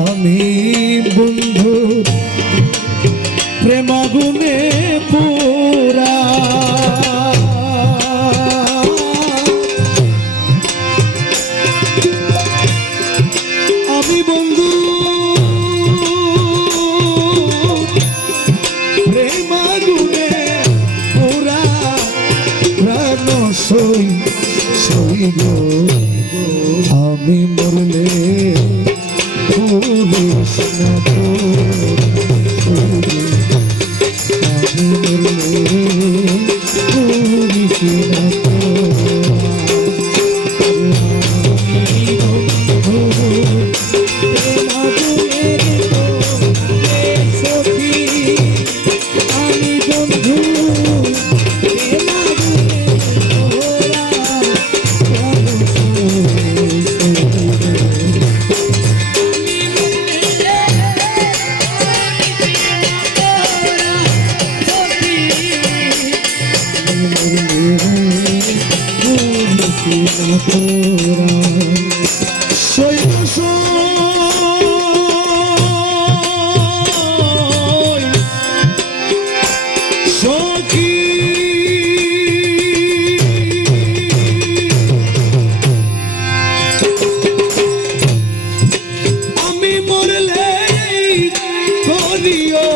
আমি বন্ধু প্রেমাগুনে আমি মরলে করিও।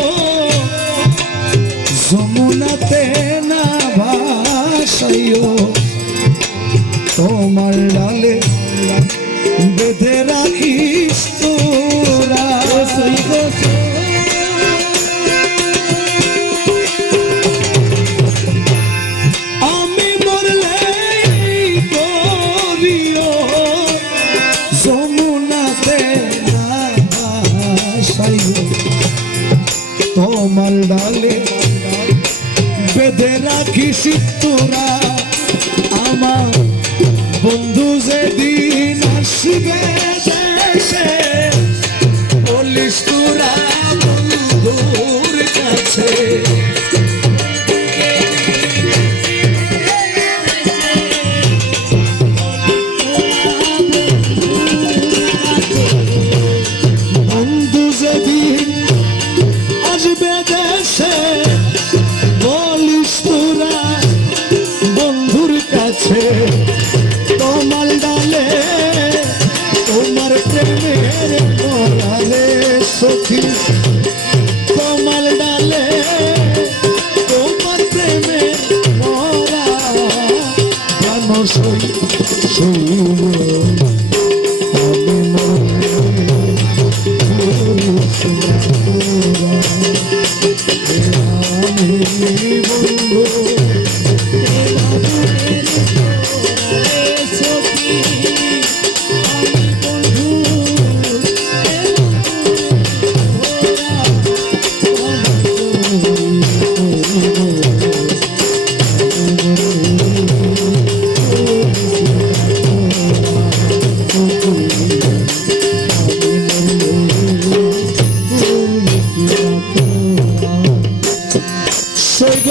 যমুনাতে না ভাসাইও। তোমার ডালে বেঁধে রাখিস তোরা। আমি মরলে করিও যমুনাতে তোমার ডালে বেঁধে রাখিস তোরা। বন্ধু প্রাণ সই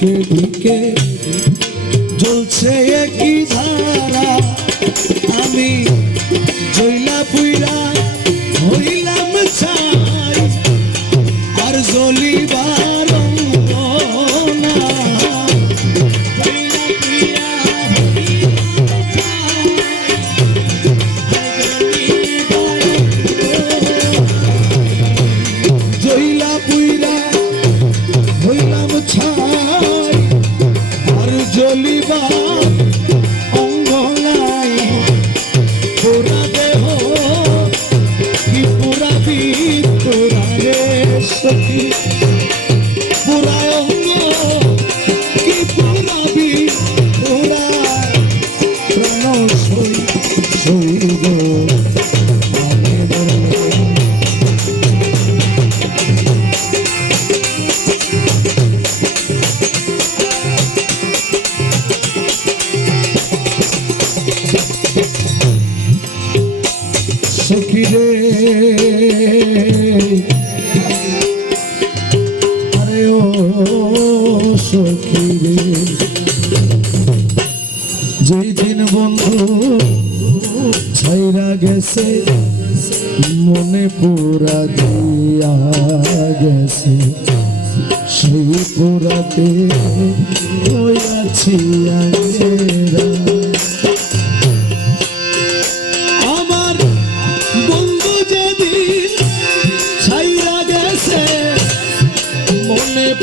দিকে দিকে জ্বলছে একই ধারা। আমি জৈলা পুইরা হইলাম ছাই, আর জ্বলিবার না জৈলা পুইরা জ্বলিবা। সখিরে। যেদিন বন্ধু ছাইরা গেছে, মনে পুরা দিয়া গেছে। সেই পোড়াতে আছি আগেরা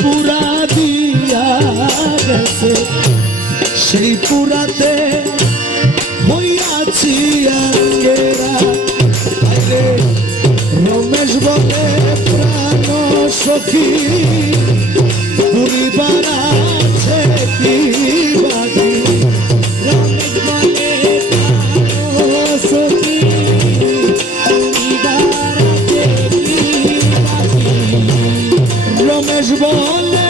পুরা দিন গেছে সেই পুরাতে হইয়াছি আঙ্গেরা রমেশ বলে প্রাণ সখী, পরিবার আছে কি বাকি? রমেশ বলে রমেশ বলে